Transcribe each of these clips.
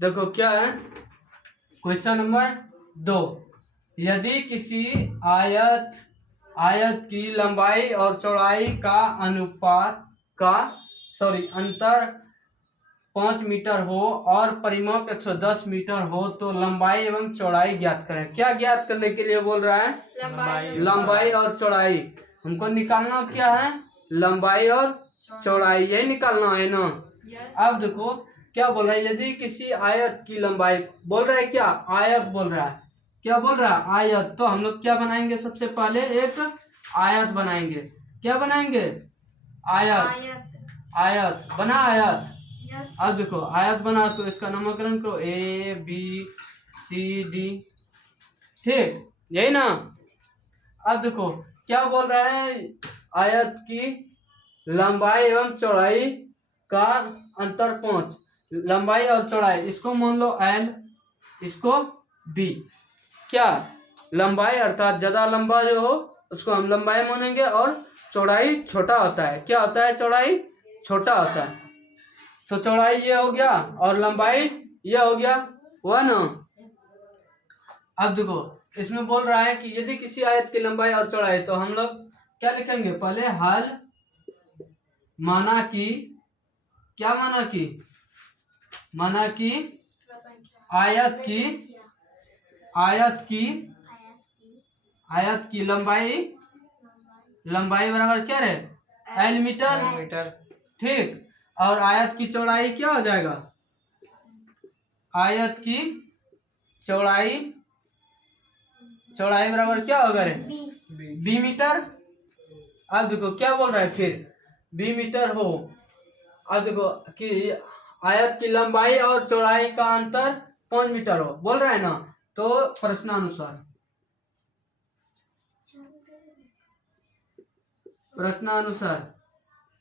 देखो क्या है क्वेश्चन नंबर 2। यदि किसी आयत की लंबाई और चौड़ाई का अनुपात का अंतर 5 मीटर हो और परिमाप 110 मीटर हो तो लंबाई एवं चौड़ाई ज्ञात करें। क्या ज्ञात करने के लिए बोल रहा है? लंबाई और चौड़ाई। हमको निकालना क्या है? लंबाई और चौड़ाई, यही निकालना है ना। अब देखो क्या बोल रहा है, यदि किसी आयत की लंबाई बोल रहा है, क्या आयत बोल रहा है, क्या बोल रहा है आयत। तो हम लोग क्या बनाएंगे, सबसे पहले एक आयत बनाएंगे। क्या बनाएंगे? आयत। आयत बना आयत। अब देखो आयत बना तो इसका नामकरण करो ए बी सी डी, ठीक, यही ना। अब देखो क्या बोल रहा है, आयत की लंबाई एवं चौड़ाई का अंतर 5, लंबाई और चौड़ाई, इसको मान लो एल, इसको बी। क्या लंबाई अर्थात ज्यादा लंबा जो हो उसको हम लंबाई मानेंगे और चौड़ाई छोटा होता है। क्या होता है? चौड़ाई छोटा होता है। तो चौड़ाई ये हो गया और लंबाई ये हो गया, हुआ ना। अब देखो इसमें बोल रहा है कि यदि किसी आयत की लंबाई और चौड़ाई, तो हम लोग क्या लिखेंगे, पहले हल माना कि, क्या माना कि, माना कि आयत की लंबाई बराबर क्या रहे, एल मीटर, ठीक। और आयत की चौड़ाई क्या हो जाएगा, आयत की चौड़ाई बराबर क्या होगा रे, बी मीटर। अब देखो क्या बोल रहा है, फिर बी मीटर हो। अब देखो कि आयत की लंबाई और चौड़ाई का अंतर 5 मीटर हो, बोल रहा है ना। तो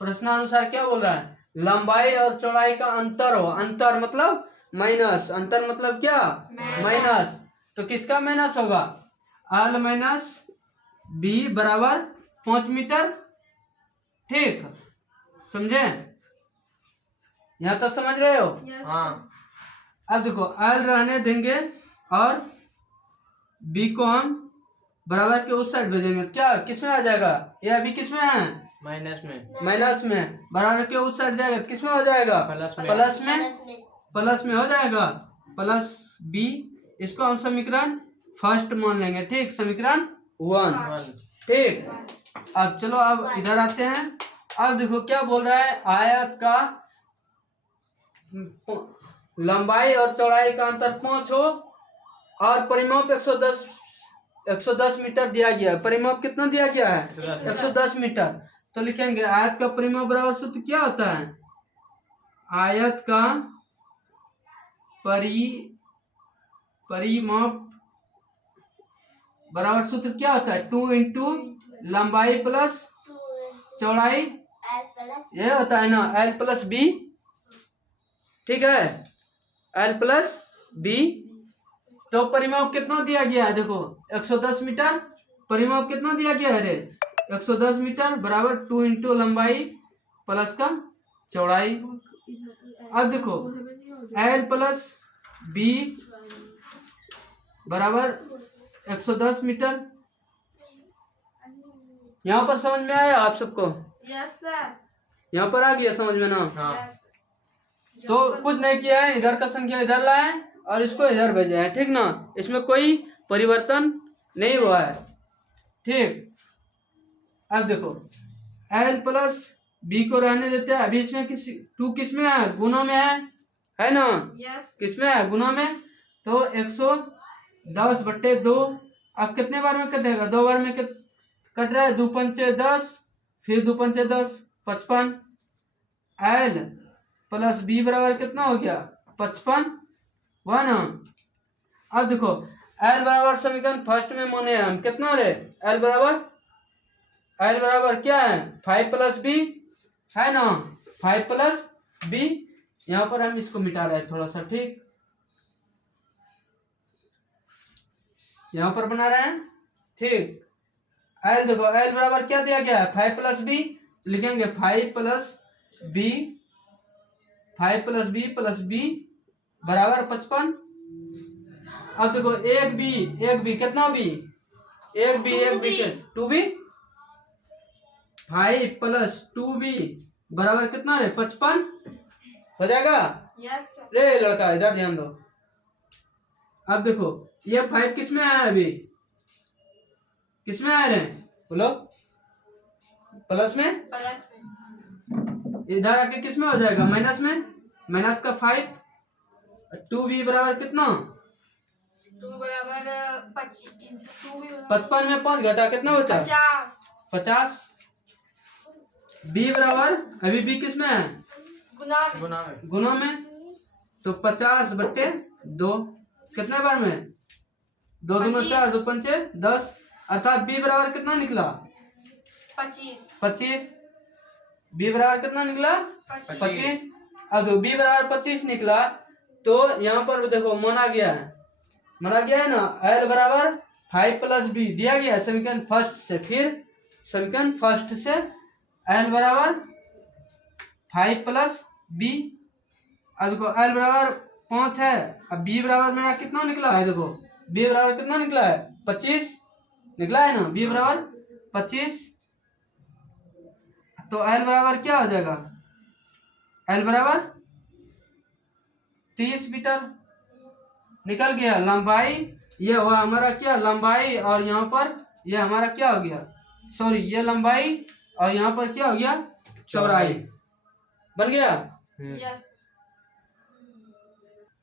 प्रश्नानुसार क्या बोल रहा है, लंबाई और चौड़ाई का अंतर हो। अंतर मतलब माइनस, अंतर मतलब क्या, माइनस। तो किसका माइनस होगा, एल माइनस बी बराबर 5 मीटर, ठीक, समझे? यहाँ तक समझ रहे हो? हाँ। अब देखो एल रहने देंगे और बी को हम बराबर के उस साइड भेजेंगे। क्या किसमें आ जाएगा, ये अभी किसमें है, माइनस में। बराबर के उस साइड जाएगा, किसमें हो जाएगा, प्लस में हो जाएगा, प्लस बी। इसको हम समीकरण फर्स्ट मान लेंगे, ठीक, समीकरण 1, ठीक। अब चलो अब इधर आते हैं। अब देखो क्या बोल रहा है, आयत का लंबाई और चौड़ाई का अंतर 5 हो और परिमाप 110 मीटर दिया गया है। परिमाप कितना दिया गया है, 110 मीटर। तो लिखेंगे आयत का परिमाप बराबर सूत्र क्या होता है, आयत का परिमाप बराबर सूत्र क्या होता है, 2 इंटू लंबाई प्लस चौड़ाई, ये होता है ना, एल प्लस बी, ठीक है, एल प्लस बी। तो परिमाप कितना दिया गया है, देखो 110 मीटर, परिमाप कितना दिया गया है रे, 110 मीटर बराबर 2 इंटू लंबाई प्लस का चौड़ाई। अब देखो एल प्लस बी बराबर 110 मीटर। यहाँ पर समझ में आया आप सबको? Yes sir. यहाँ पर आ गया समझ में ना? हाँ। तो कुछ नहीं किया है, इधर का संख्या इधर लाए और इसको इधर भेजे हैं, ठीक ना। इसमें कोई परिवर्तन नहीं हुआ है, ठीक। अब देखो एल प्लस बी को रहने देते हैं। अभी इसमें 2 किसमें है, गुणों में है ना? यस। किसमें है, गुणों में। तो 110/2 अब कितने बार में कटेगा, 2 बार में कट रहा है, 2 पंचे 10, फिर 2 पंचे 10, 55। एल प्लस बी बराबर कितना हो गया, 55, हुआ ना। अब देखो एल बराबर समीकरण फर्स्ट में माने हम कितना रे, एल बराबर क्या है, 5 प्लस बी, है ना, 5 प्लस बी। यहाँ पर हम इसको मिटा रहे हैं थोड़ा सा, ठीक, यहाँ पर बना रहे हैं, ठीक। एल देखो एल बराबर क्या दिया गया है, 5 प्लस बी, लिखेंगे 5 प्लस बी प्लस बी बराबर 55। अब देखो एक बी कितना बी, एक बी से 2b, 5 प्लस 2b बराबर कितना रे 55 हो जाएगा। Yes sir. रे लड़का इधर ध्यान दो। अब देखो ये 5 किस में आया अभी, किस में आया रे बोलो, प्लस में, प्लस में। इधर आके किस में हो जाएगा माइनस में, माइनस का 5, 2b बराबर कितना 2 बराबर 25, 55 में 5 घटा कितना बचा 50। बी बराबर अभी बी किस में है गुना में, तो 50/2 कितने बार में, 2 दूना 4, 2 पंचे 10, अर्थात बी बराबर कितना निकला 25। बी बराबर कितना निकला 25। अब देखो बी बराबर 25 निकला, तो यहाँ पर देखो माना गया है ना एल बराबर 5 प्लस बी दिया गया समीकरण फर्स्ट से। फिर समीकरण फर्स्ट से एल बराबर 5 प्लस बी, अब देखो एल बराबर 5 है, अब बी बराबर मेरा कितना निकला है, देखो बी बराबर कितना निकला है 25 निकला है ना, बी बराबर 25, तो एल बराबर क्या हो जाएगा, एल बराबर 30 मीटर निकल गया। लंबाई ये हुआ हमारा क्या लंबाई, और यहाँ पर ये हमारा क्या हो गया, सॉरी ये लंबाई और यहाँ पर क्या हो गया चौड़ाई बन गया। यस।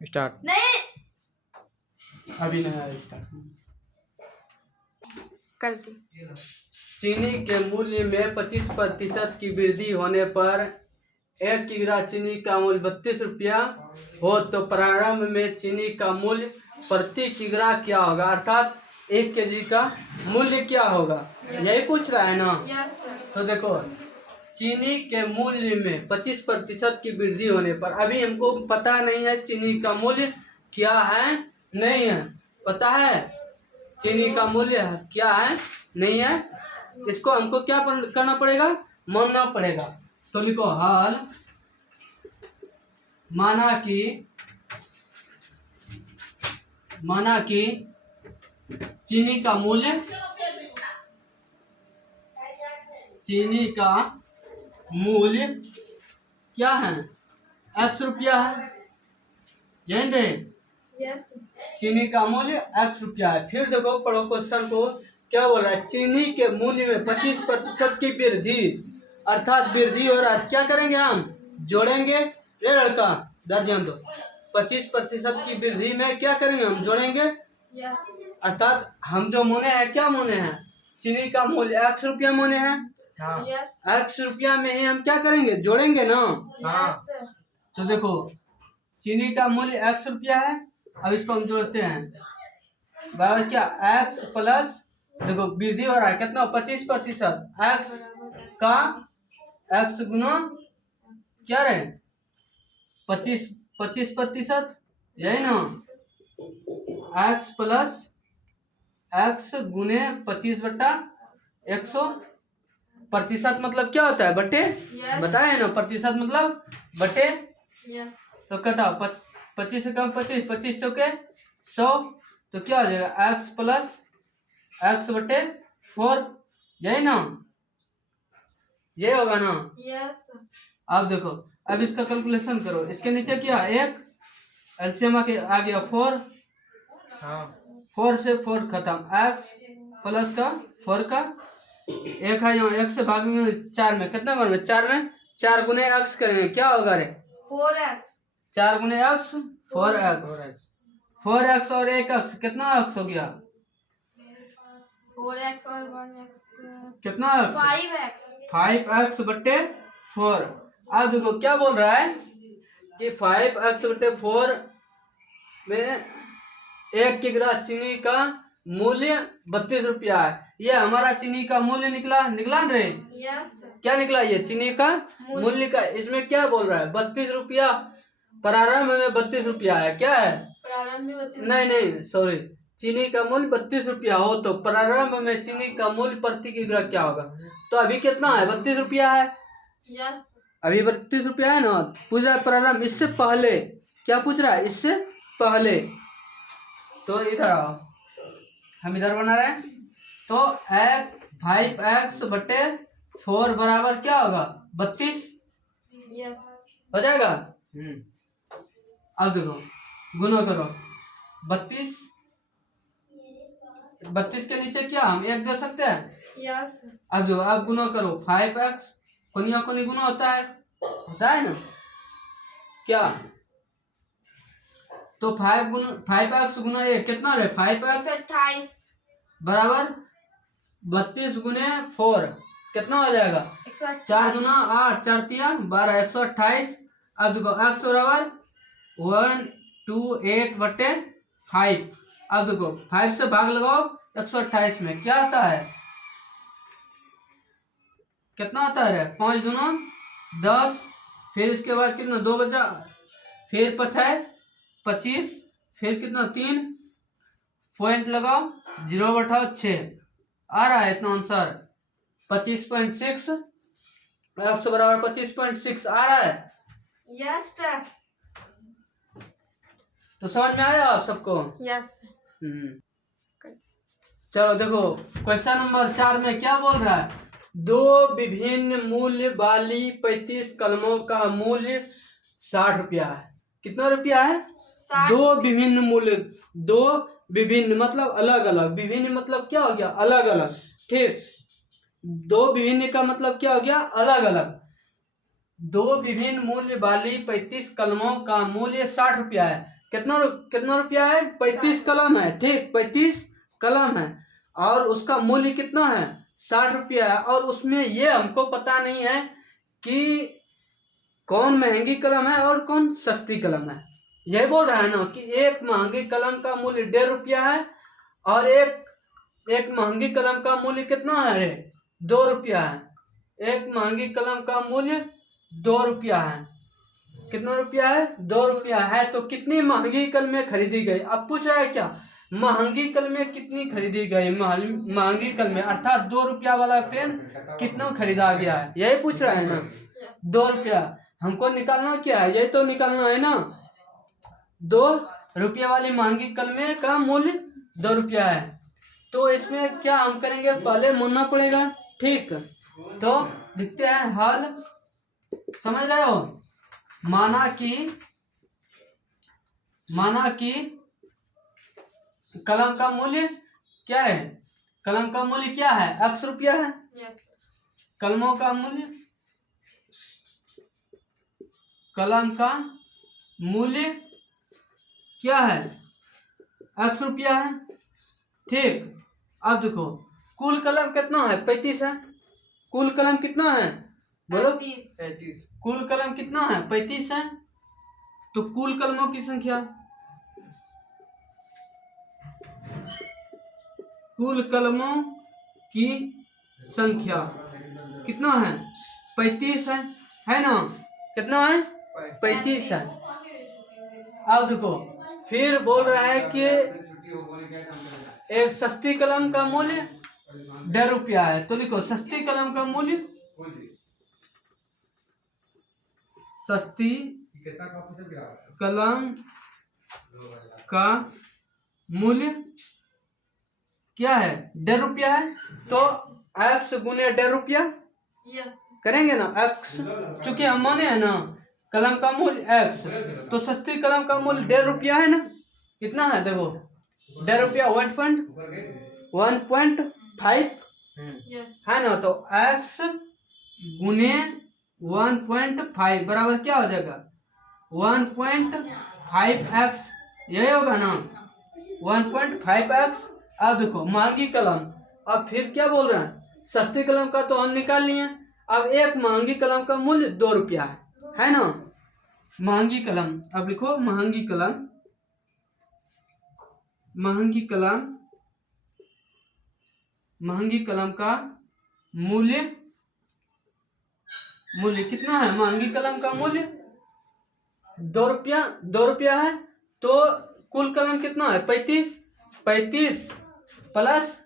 स्टार्ट। नहीं अभी नया स्टार्ट करती। चीनी के मूल्य में 25% की वृद्धि होने पर 1 किग्रा चीनी का मूल्य 32 रुपया हो, तो प्रारंभ में चीनी का मूल्य प्रति किग्रा क्या होगा, अर्थात 1 केजी का मूल्य क्या होगा, यही पूछ रहा है ना। Yes sir. तो देखो चीनी के मूल्य में 25% की वृद्धि होने पर, अभी हमको पता नहीं है चीनी का मूल्य क्या है नहीं है, पता है चीनी का मूल्य क्या है नहीं है, इसको हमको क्या करना पड़ेगा, मानना पड़ेगा। तो लिखो हाल माना कि चीनी का मूल्य क्या है, x रुपया है, यही रे यस। चीनी का मूल्य x रुपया है। फिर देखो पढ़ो क्वेश्चन को क्या बोल रहा है, चीनी के मूल्य में 25% की वृद्धि, अर्थात वृद्धि हो रहा है, क्या करेंगे हम जोड़ेंगे, रे लड़का दर्जन दो, 25% की वृद्धि में क्या करेंगे हम जोड़ेंगे, यस। अर्थात हम जो मोने हैं क्या मोने हैं, चीनी का मूल्य x रुपया मोने हैं, यस। x रुपया में ही हम क्या करेंगे जोड़ेंगे ना। Yes sir. तो देखो चीनी का मूल्य x रुपया है, अब इसको हम जोड़ते हैं बराबर क्या x प्लस, देखो वृद्धि हो रहा है कितना 25%, x का x गुना क्या रहे 25%, यही ना, x प्लस x गुने 25/100, प्रतिशत मतलब क्या होता है बटे, Yes. बताए ना प्रतिशत मतलब बटे, यस। तो कटाओ 25 से कम 25, 25 चौके 100, तो क्या हो जाएगा x प्लस x/4, यही ना, ये होगा ना। यस। अब देखो अब इसका कैलकुलेशन करो, इसके नीचे क्या 1 एलसीएम आ गया 4, 4 से 4 खत्म, x प्लस का 4 का 1 है यहाँ, 1 से भागेंगे 4 में, कितना बार में 4 में, 4 गुने x करेंगे क्या होगा रे 4x। 4 गुने x 4x और 1x कितना x हो गया, 4x और 1x कितना x 5x। 5x/4। अब देखो क्या बोल रहा है कि 5x/4 में 1 किग्रा चीनी का मूल्य 32 रुपया है, ये हमारा चीनी का मूल्य निकला रे, यस। क्या निकला ये चीनी का मूल्य का, इसमें क्या बोल रहा है 32 रुपया, प्रारंभ में 32 रुपया है, क्या है प्रारंभ में 32। नहीं सॉरी, चीनी का मूल्य 32 रुपया हो तो प्रारंभ में चीनी का मूल्य प्रति किग्रा क्या होगा, तो अभी कितना है 32 रुपया है, यस। अभी 32 रुपया है ना, पूजा प्रारंभ इससे पहले क्या पूछ रहा है इससे पहले। तो इधर आओ, हम इधर बना रहे हैं। तो 5x/4 बराबर क्या होगा 32 यस हो जाएगा। अब देखो गुना करो 32 के नीचे क्या हम 1 दे सकते हैं। यस अब देखो अब गुना करो 5x कोनिया कोनी गुना होता है ना क्या। तो 5x गुना 1 कितना रहे 5x 128 बराबर 32 गुने 4 कितना हो जाएगा 4 गुना 8 4 तिया 12 128। अब देखो x बराबर 128/5। अब देखो 5 से भाग लगाओ 128 में क्या आता है कितना आता है 5 दूना 10। फिर इसके बाद कितना 2 बचा, फिर 5 फिर कितना 3 पॉइंट लगाओ 0/6 आ रहा है इतना आंसर 25.6। x बराबर 25.6 आ रहा है। यस सर तो समझ में आया आप सबको। यस चलो देखो क्वेश्चन नंबर 4 में क्या बोल रहा है, दो विभिन्न मूल्य वाली 35 कलमों का मूल्य 60 रुपया है। कितना रुपया है 60 दो विभिन्न मूल्य, दो विभिन्न मतलब अलग अलग, विभिन्न मतलब क्या हो गया अलग अलग, ठीक। दो विभिन्न का मतलब क्या हो गया अलग अलग। दो विभिन्न मूल्य वाली 35 कलमों का मूल्य 60 रुपया है। कितना रुपया है 35 कलम है, ठीक 35 कलम है और उसका मूल्य कितना है 60 रुपया है। और उसमें ये हमको पता नहीं है कि कौन महंगी कलम है और कौन सस्ती कलम है। यही बोल रहा है ना कि एक महंगी कलम का मूल्य 1.5 रुपया है और एक महंगी कलम का मूल्य कितना है 2 रुपया है। एक महंगी कलम का मूल्य 2 रुपया है। कितना रुपया है 2 रुपया है। तो कितनी महंगी कलमें खरीदी गई। अब पूछ रहा है क्या महंगी कलमें कितनी खरीदी गई, महंगी कलमें अर्थात 2 रुपया वाला पेन कितना खरीदा गया है, यही पूछ रहा है ना। 2 रुपया हमको निकालना क्या है, यही तो निकालना है ना। 2 रुपया वाली महंगी कलमे का मूल्य 2 रुपया है। तो इसमें क्या हम करेंगे पहले मानना पड़ेगा, ठीक। तो लिखते हैं हल, समझ रहे हो। माना कि कलम का मूल्य क्या है, कलम का मूल्य क्या है x रुपया है। यस कलमों का मूल्य, कलम का मूल्य क्या है x रुपया है, ठीक। अब देखो कुल कलम कितना है 35 है। कुल कलम कितना है बोलो 35 कुल कलम कितना है 35 है। तो कुल कलमों की संख्या, कुल कलमों की संख्या कितना है 35 है ना। कितना है 35 है। अब देखो फिर बोल रहा है कि एक सस्ती कलम का मूल्य 1.5 रुपया है। तो लिखो सस्ती कलम का मूल्य, सस्ती कलम का मूल्य क्या है 1.5 रुपया है। तो x गुने 1.5 रुपया यस करेंगे ना। x चूंकि हम माने हैं ना कलम का मूल्य x, तो सस्ती कलम का मूल्य 1.5 रुपया है ना। कितना है देखो 1.5 रुपया 1.5 यस है ना। तो x गुने 1.5 बराबर क्या हो जाएगा 1.5x, यही होगा ना 1.5x। अब देखो महंगी कलम, अब फिर क्या बोल रहा है सस्ती कलम का तो हम निकाल लिए। अब एक महंगी कलम का मूल्य 2 रुपया है ना। महंगी कलम, अब लिखो महंगी कलम, महंगी कलम, महंगी कलम का मूल्य कितना है महंगी कलम का मूल्य 2 रुपया है। तो कुल कलम कितना है 35 प्लस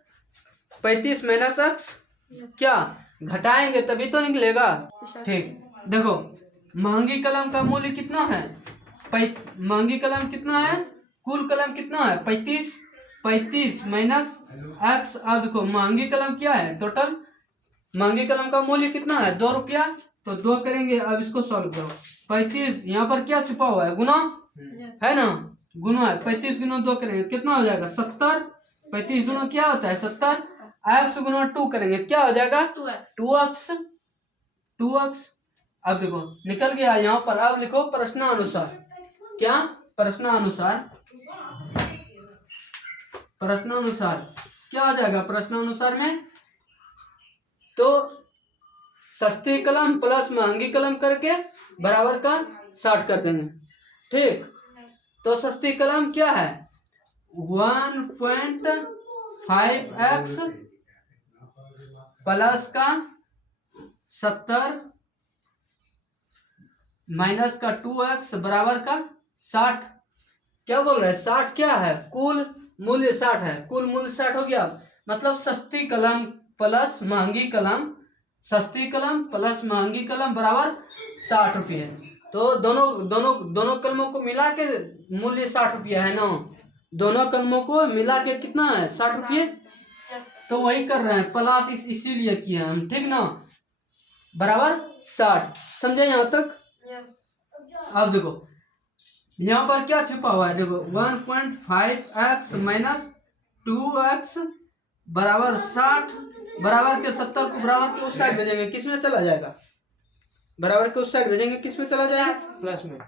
35 माइनस x, क्या घटाएंगे तभी तो निकलेगा, ठीक। देखो महंगी कलम का मूल्य कितना है महंगी कलम कितना है, कुल कलम कितना है 35, 35 माइनस एक्स। अब देखो महंगी कलम क्या है, टोटल महंगी कलम का मूल्य कितना है 2 रुपया, तो 2 करेंगे। अब इसको सॉल्व करो, 35 यहाँ पर क्या छुपा हुआ है, गुना है ना, गुना है, 35 गुना 2 करेंगे कितना हो जाएगा 70, 35 गुना क्या होता है 70, एक्स गुना 2 करेंगे क्या हो जाएगा 2x, 2x। अब देखो निकल गया यहाँ पर। अब लिखो प्रश्नानुसार, क्या प्रश्नानुसार, प्रश्नानुसार क्या आ जाएगा प्रश्नानुसार में, तो सस्ती कलम प्लस महंगी कलम करके बराबर का 60 कर देंगे। ठीक, तो सस्ती कलम क्या है 1.5x प्लस का 70 माइनस का 2x बराबर का 60। क्या बोल रहे हैं 60 क्या है, कुल मूल्य 60 है, कुल मूल्य 60 हो गया। मतलब सस्ती कलम प्लस महंगी कलम, सस्ती कलम प्लस महंगी कलम बराबर 60 रुपये। तो दोनों दोनों दोनों कलमों को मिला के मूल्य 60 रुपया है ना, दोनों कलमों को मिला के कितना है 60 रुपये। तो वही कर रहे हैं प्लस इसीलिए किए हम, ठीक ना, बराबर 60। समझे यहाँ तक। अब देखो यहाँ पर क्या छिपा हुआ है, देखो 1.5x माइनस 2x बराबर 60, बराबर के 70 को बराबर के उस साइड भेजेंगे, किस में चला जाएगा, बराबर के उस साइड भेजेंगे किस में चला जाएगा, प्लस में,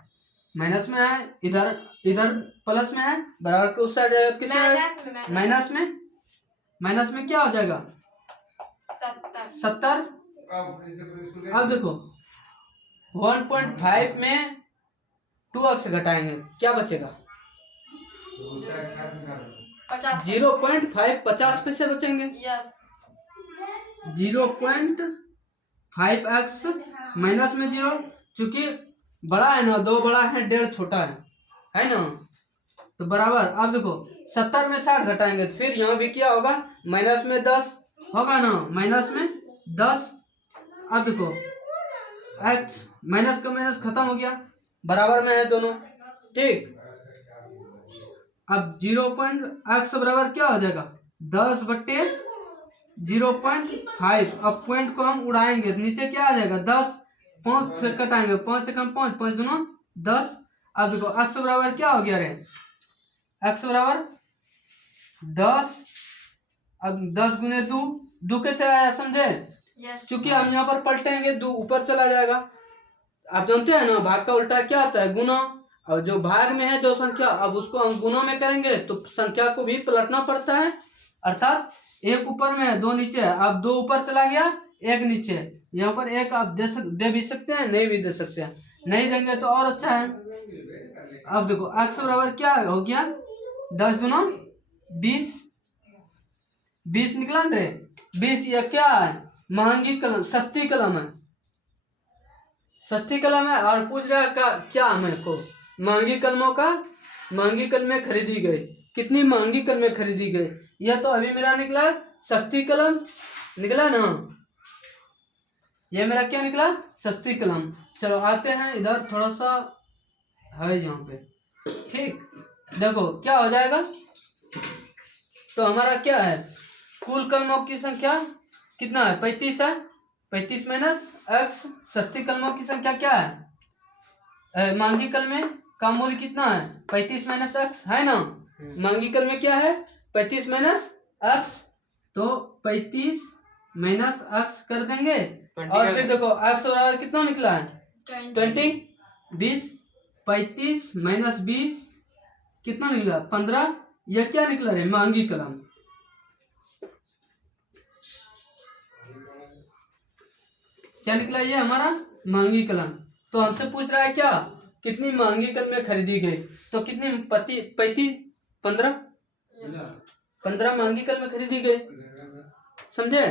माइनस में है, इधर इधर प्लस में है, बराबर के उस साइड जाएगा किस में, माइनस में, माइनस में क्या हो जाएगा 70। अब देखो 1.5 में 2x घटाएंगे क्या बचेगा 0.5, 50 पैसे बचेंगे। 0.5x माइनस में 0, चूंकि बड़ा है ना, 2 बड़ा है 1.5 छोटा है ना, तो बराबर। अब देखो 70 में 60 घटाएंगे तो फिर यहाँ भी क्या होगा माइनस में 10 होगा ना, माइनस में 10। अब देखो x माइनस का माइनस खत्म हो गया, बराबर में है दोनों, ठीक। अब 0.x बराबर क्या हो जाएगा 10/0.5। अब पॉइंट को हम उड़ाएंगे तो नीचे क्या आ जाएगा 10, 5 से कटाएंगे, 5 से कम 5, 5 दूना 10। अब देखो x बराबर क्या हो गया रे, x बराबर 10। अब 10 गुने 2 कैसे आया समझे, चूंकि हम यहाँ पर पलटेंगे 2 ऊपर चला जाएगा। आप जानते हैं ना भाग का उल्टा क्या आता है गुना, और जो भाग में है जो संख्या, अब उसको हम गुना में करेंगे तो संख्या को भी पलटना पड़ता है, अर्थात 1 ऊपर में है 2 नीचे है। अब 2 ऊपर चला गया 1 नीचे, यहाँ पर 1 आप दे भी सकते हैं, नहीं भी दे सकते हैं, नहीं देंगे तो और अच्छा है। अब देखो x बराबर क्या हो गया 10 गुना 20, 20 निकला रे 20। यह क्या है महंगी कलम, सस्ती कलम है, सस्ती कलम है। और पूछ रहा है क्या हमें को महंगी कलमों का, महंगी कलमें खरीदी गई, कितनी महंगी कलमें खरीदी गई। यह तो अभी मेरा निकला सस्ती कलम निकला ना, यह मेरा क्या निकला सस्ती कलम। चलो आते हैं इधर, थोड़ा सा है यहाँ पे, ठीक। देखो क्या हो जाएगा, तो हमारा क्या है कुल कलमों की संख्या कितना है 35 है, 35 माइनस x। सस्ती कलमों की संख्या क्या है, महंगी कलमें का मूल्य कितना है 35 माइनस x है ना, महंगी कलमें क्या है 35 माइनस x, तो 35 माइनस x कर देंगे। और फिर देखो x बराबर कितना निकला है 20, 20, 35 माइनस 20 कितना निकला 15। यह क्या निकला रे महंगी कलम, क्या निकला ये हमारा महंगी कलम। तो हमसे पूछ रहा है क्या कितनी महंगी कलमें खरीदी गई, तो कितनी 15 महंगी कलमें खरीदी गई, समझे।